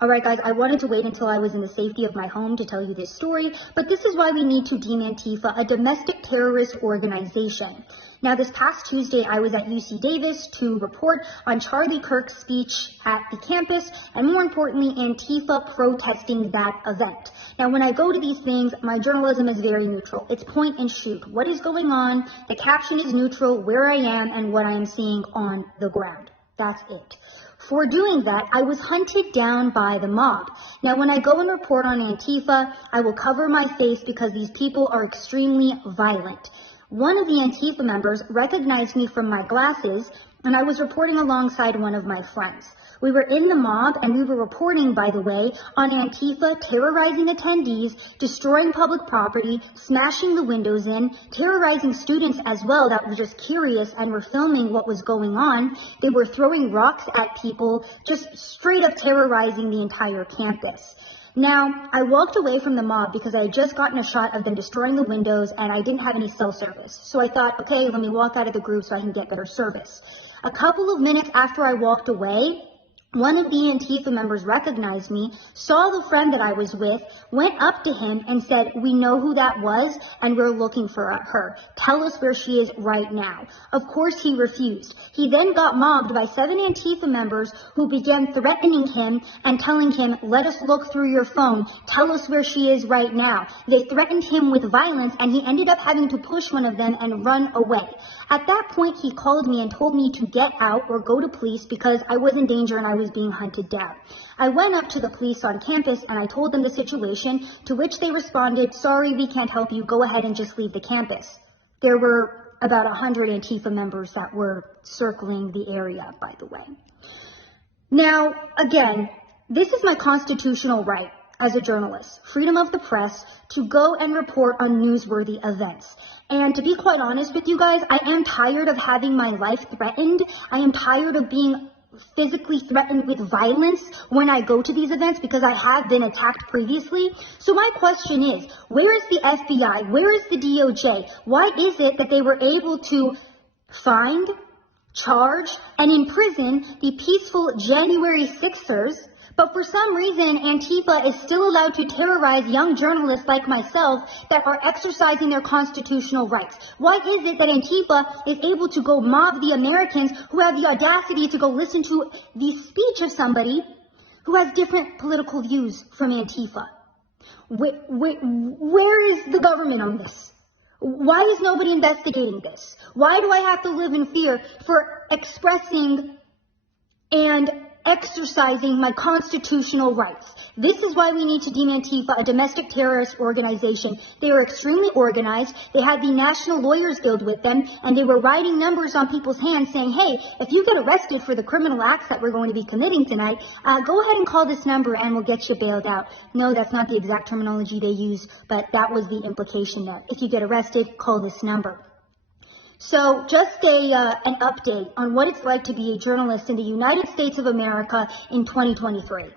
All right, guys, I wanted to wait until I was in the safety of my home to tell you this story, but this is why we need to deem Antifa a domestic terrorist organization. Now, this past Tuesday, I was at UC Davis to report on Charlie Kirk's speech at the campus, and more importantly, Antifa protesting that event. Now, when I go to these things, my journalism is very neutral. It's point and shoot. What is going on? The caption is neutral, where I am, and what I am seeing on the ground. That's it. For doing that, I was hunted down by the mob. Now, when I go and report on Antifa, I will cover my face because these people are extremely violent. One of the Antifa members recognized me from my glasses, and I was reporting alongside one of my friends. We were in the mob, and we were reporting, by the way, on Antifa terrorizing attendees, destroying public property, smashing the windows in, terrorizing students as well that were just curious and were filming what was going on. They were throwing rocks at people, just straight up terrorizing the entire campus. Now, I walked away from the mob because I had just gotten a shot of them destroying the windows and I didn't have any cell service. So I thought, okay, let me walk out of the group so I can get better service. A couple of minutes after I walked away, one of the Antifa members recognized me, saw the friend that I was with, went up to him and said, "We know who that was and we're looking for her. Tell us where she is right now." Of course he refused. He then got mobbed by 7 Antifa members who began threatening him and telling him, "Let us look through your phone. Tell us where she is right now." They threatened him with violence and he ended up having to push one of them and run away. At that point, he called me and told me to get out or go to police because I was in danger and I was being hunted down. I went up to the police on campus and I told them the situation, to which they responded, "Sorry, we can't help you. Go ahead and just leave the campus." There were about 100 Antifa members that were circling the area, by the way. Now, again, this is my constitutional right as a journalist, freedom of the press, to go and report on newsworthy events. And to be quite honest with you guys, I am tired of having my life threatened. I am tired of being physically threatened with violence when I go to these events because I have been attacked previously. So my question is, where is the FBI? Where is the DOJ? Why is it that they were able to find, charge, and imprison the peaceful January 6ers, but for some reason, Antifa is still allowed to terrorize young journalists like myself that are exercising their constitutional rights? Why is it that Antifa is able to go mob the Americans who have the audacity to go listen to the speech of somebody who has different political views from Antifa? Where is the government on this? Why is nobody investigating this? Why do I have to live in fear for expressing and exercising my constitutional rights? This is why we need to deem Antifa a domestic terrorist organization. They are extremely organized. They had the National Lawyers Guild with them, and they were writing numbers on people's hands saying, "Hey, if you get arrested for the criminal acts that we're going to be committing tonight, go ahead and call this number and we'll get you bailed out." No, that's not the exact terminology they use, but that was the implication there. If you get arrested, call this number. So just an update on what it's like to be a journalist in the United States of America in 2023.